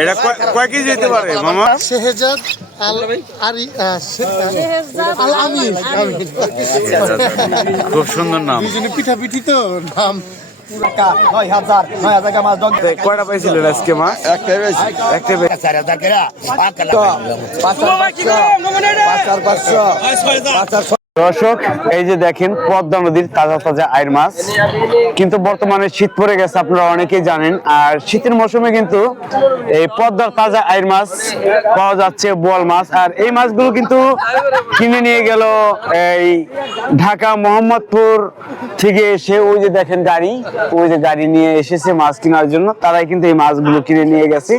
এটা কয় কেজি হইতে পারে মামা? শেহজাদ আল আমিন। খুব সুন্দর নাম। দুজনে পিঠাপিঠি তো নাম। কয়টা পাইছিলেন আজকে মাছ? একটাই পাইছি। একটাই পাইছি। 5,500 দর্শক, এই যে দেখেন পদ্মা নদীর তাজা তাজা আইর মাছ। কিন্তু বর্তমানে শীত পড়ে গেছে, আপনারা অনেকেই জানেন। আর শীতের মৌসুমে কিন্তু এই পদ্মার তাজা আইর মাছ পাওয়া যাচ্ছে, বোয়াল মাছ। আর এই মাছগুলো কিন্তু কিনে নিয়ে গেল এই ঢাকা মোহাম্মদপুর থেকে এসে, ওই যে দেখেন গাড়ি, ওই যে গাড়ি নিয়ে এসেছে মাছ কেনার জন্য। তারাই কিন্তু এই মাছগুলো কিনে নিয়ে গেছে।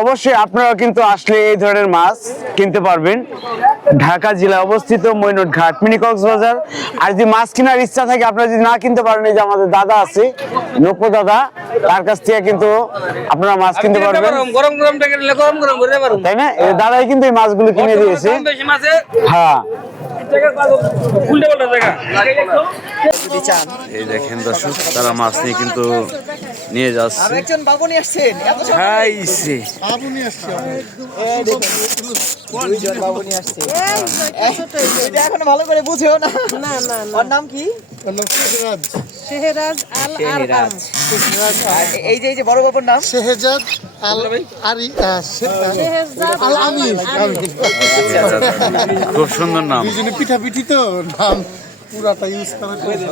অবশ্যই আপনারা কিন্তু আসলে এই ধরনের মাছ কিনতে পারবেন। ঢাকা জেলায় অবস্থিত মৈনট ঘাট, মিনি কক্সবাজার। আর যদি মাছ কেনার ইচ্ছা থাকে, আপনারা যদি না কিনতে পারেন, এই যে আমাদের দাদা আছে, নৌকো দাদা, তার কাছ থেকে কিন্তু আপনারা মাছ কিনতে পারবেন, তাই না? এই দাদাই কিন্তু এই মাছগুলো কিনে দিয়েছে। হ্যাঁ, এই দেখেন দর্শক, তারা মাছ নিয়ে কিন্তু নিয়ে যাচ্ছে। এখন ভালো করে বুঝেও না। ওর নাম কি? শেহরাজ এই যে বড় বাবুর নাম শেহজাদ আল আমিন। খুব সুন্দর নাম। দুজনে পিঠাপিঠি তো নাম পুরাটা ইউজ করে।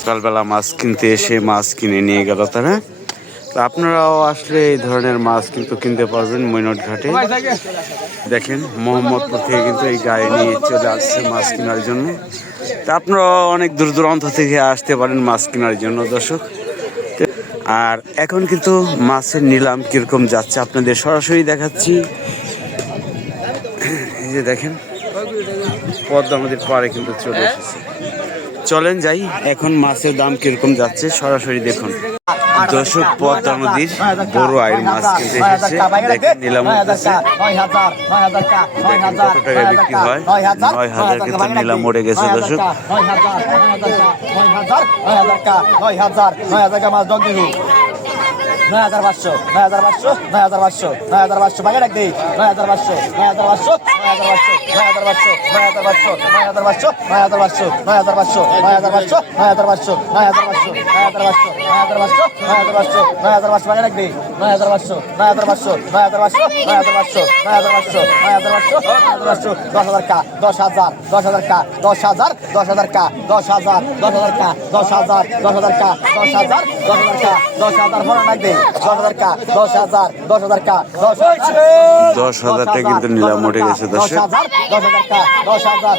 সকালবেলা মাছ কিনতে এসে মাছ কিনে নিয়ে গেল তারা। তো আপনারাও আসলে এই ধরনের মাছ কিন্তু কিনতে পারবেন মৈনট ঘাটে। দেখেন মোহাম্মদপুর থেকে কিন্তু এই গাড়ি নিয়ে চলে আসছে মাছ কেনার জন্য। তা আপনারা অনেক দূর দূরান্ত থেকে আসতে পারেন মাছ কেনার জন্য দর্শক। আর এখন কিন্তু মাছের নিলাম কিরকম যাচ্ছে আপনাদের সরাসরি দেখাচ্ছি। এই যে দেখেন পদ্মা নদীর পাড়ে কিন্তু চলে এসেছে। চলেন যাই, এখন মাছের দাম কিরকম যাচ্ছে সরাসরি দেখুন। দর্শক, পদ্মা নদীর বড় আইর মাছ কিনতে এসেছে। দেখেন নিলাম হচ্ছে, কত টাকায় বিক্রি হয়। 9,000 কিন্তু নিলাম মরে গেছে দর্শক। 9,500 বাগে রাখ দিই। 9,500 বাগে রাখ দিই। 9,500 10,000 কা 10,000 কা 10,000 কা 10,000 কা 10,000 কা 10,000 ভরা রাখ দিই। 10,000 কা 10,000 কা 10,000 টাকা কিন্তু নিলাম উঠে গেছে দর্শক। 10,000 কা 10,000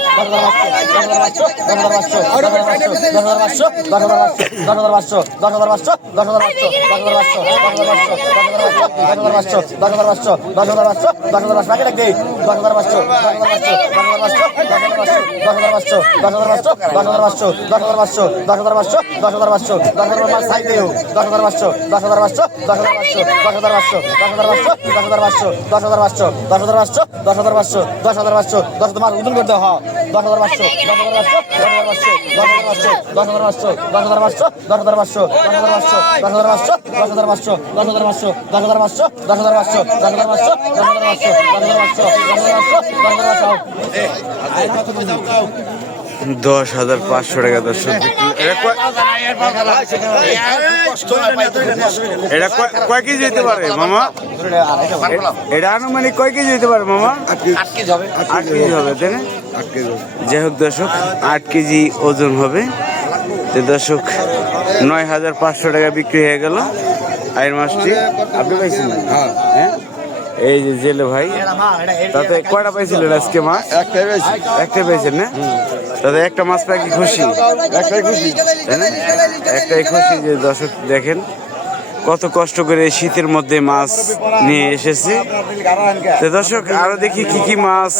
10,500 টাকা দর্শক। এটা কয় কেজি হইতে পারে মামা? এটা আনুমানিক কয় কেজি হইতে পারে মামা? 8 কেজি হবে, তাই না? যাই হোক দর্শক, 8 কেজি ওজন হবে। তো দর্শক, 9,500 টাকা বিক্রি হয়ে গেল আইর মাছটি। আপনি পাইছেন? হ্যাঁ, এই যে জেলে ভাই, তাতে কয়টা পাইছিলেন আজকে মাছ? একটাই পাইছেন না? তাতে একটা মাছ পাই কি খুশি? একটাই খুশি, তাই না? একটাই খুশি। যে দর্শক দেখেন কত কষ্ট করে শীতের মধ্যে মাছ নিয়ে এসেছি। তো দর্শক, আরো দেখি কি কি মাছ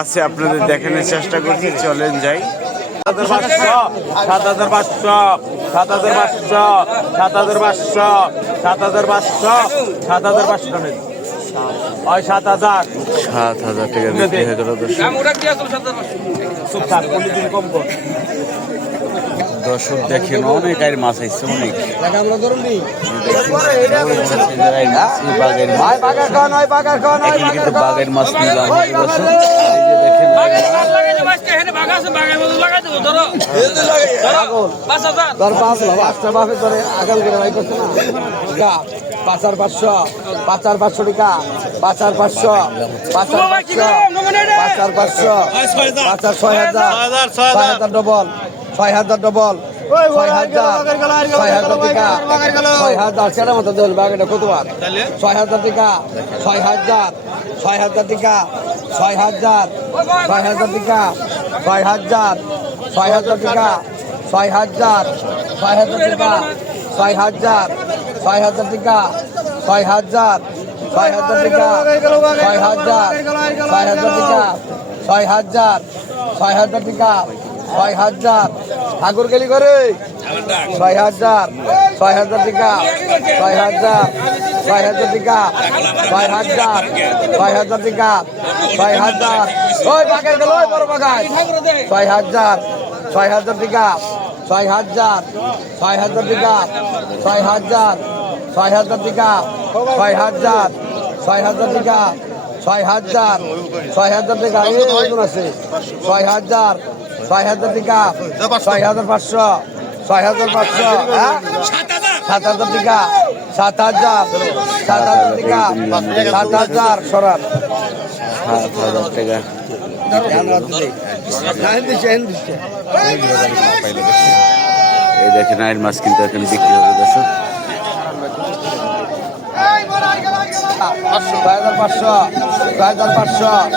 আছে আপনাদের দেখানোর চেষ্টা করছি। চলেন যাই। 7,500 7,500 7,500 7,500 7,500 7,000 টাকা বিক্রি হয়ে গেল দর্শক। কম দর্শক দেখেন অনেক আয়ের মাছ আইছে অনেক আমরা ধরুন নি বাঘের মাছ ভাই বাগার খাওয়া নয় বাগার খাওয়া নয় এখন কিন্তু বাঘের মাছ নিলাম দর্শক এই যে দেখেন ধর 5 লাখ 5টা বাপে ধরে আগাম করে ভাই করছে না টাকা 5,500 5,500 টাকা 5,500 6,000 ডবল 6,000 ডবল 6,000 টাকা 6,000 সেটা মতো দেল বাগেটা কতবার 6,000 টাকা 6,000 টাকা 6,000 টাকা 6,000 টাকা 6,000 টাকা 6,000 টাকা 6,000 টাকা 6,000 টাকা 6,000 ঠাকুর গেলি করে 6,000 টাকা 6,000 টাকা 6,000 টাকা 6,000 ওই বাগের গেল ওই বড় বাগাই 6,000 টাকা 6,000 টাকা 6,000 টাকা 6,000 টাকা 6,000 টাকা এই ওজন আছে 6,000 টাকা 6,500 হ্যাঁ 7,000 টাকা 7,000 টাকা 7,000 সরান 7,000 টাকা এই দেখেন আয়ের মাছ কিন্তু এখন বিক্রি হবে দর্শক 5,500 7,000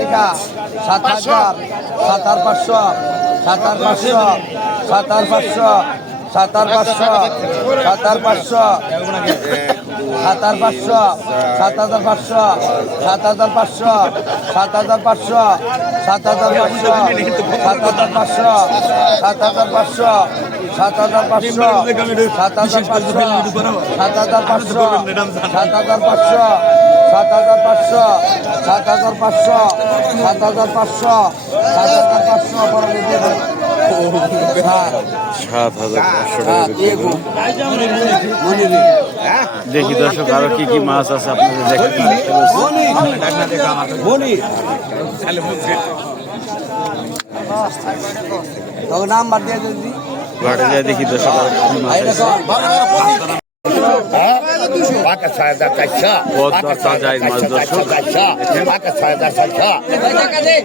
টাকা 7,000 7,500 7,500 7,500 7,500 7,500 7,500 7,500 7,500 7,500 7,500 7,500 7,500 দেখি দর্শক আরো কি কি মাছ আছে আপনাদের দেখেন তবে নাম্বার দিয়ে যদি দেখি দর্শক আরো কি কি মাছ আছে Vaca saia da caixa, Vaca saia da caixa, vaca saia da caixa,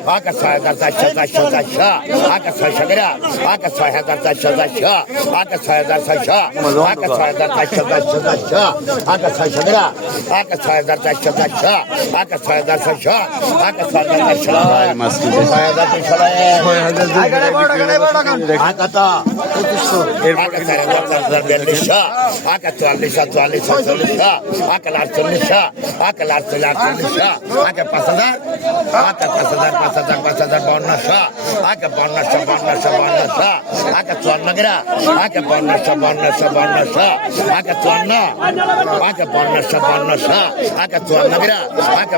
vaca saia da caixa, vaca saia da vaca saia da caixa, vaca saia da caixa, vaca saia da caixa, vaca saia da vaca saia da caixa, vaca saia da caixa, vaca saia da caixa, মাছ কি saia da caixa, vaca ta, vaca saia da caixa, vaca 44 vaca 48 vaca 48 vaca 5,000 vaca 5,000 5,000 vaca 52 vaca 54 vaca 52 vaca 54 vaca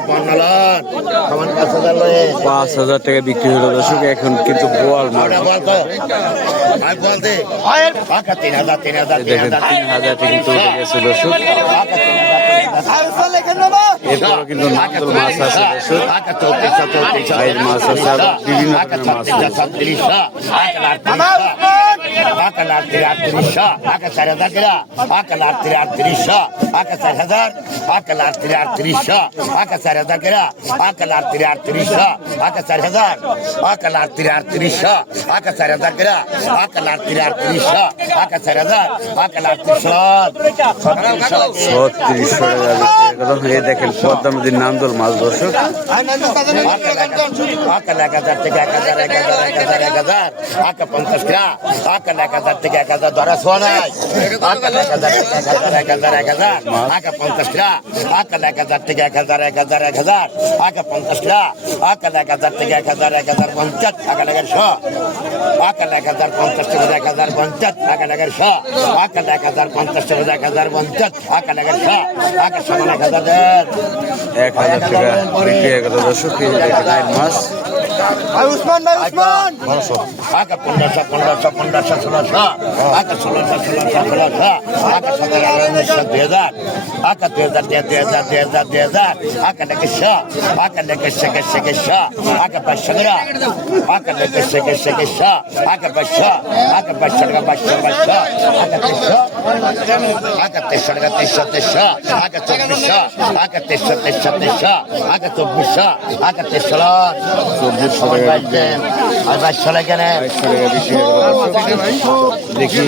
5,000 টাকা বিক্রি হলো দর্শক এখন কিন্তু বোয়াল মাছ বলতো আর বলতে vaca 3,000 দেখেন 3,000 টাকা কিন্তু উঠে গেছে দর্শক এরপর কিন্তু নান্দল মাছ আছে দর্শক আইর মাছ আছে আবার বিভিন্ন ধরনের মাছ আছে vaca 38 vaca 4,000 vaca 38 vaca 4,000 vaca 38 vaca 4,000 vaca 38 vaca 4,000 vaca 38 vaca 4,000 vaca 38 vaca 4,000 vaca 36 দেখেন পদ্মা নদীর নান্দল মাছ দর্শক vaca 1,000 থেকে 1,000 vaca 50 vaca 1,000 থেকে 1,000 ধরা শোনায় vaca 1,000 থেকে 1,000 vaca 50 vaca 1,000 থেকে 1,000 vaca 50 vaca 1,000 থেকে 1,000 50 vaca 1,000 vaca 1,050 থেকে 1,000 50 vaca 1,000 vaca 1,050 থেকে 1,000 50 vaca 1,000 vaca 1,000 1,000 টাকা বিক্রি হয়ে গেল দর্শক এই দেখেন আইর মাছ উসমান ভাই উসমান আকা 1500 1600 আকা 1600 আকা 17 আকা 2000 আকা টাকা আকা টাকা আকা 500 আকা 500 আকা 500 আকা 500 আকা 300 আকা 300 আকা 2400 আকা 300 আকা 2400 আকা 2400 আর 2200 লাগে না দেখি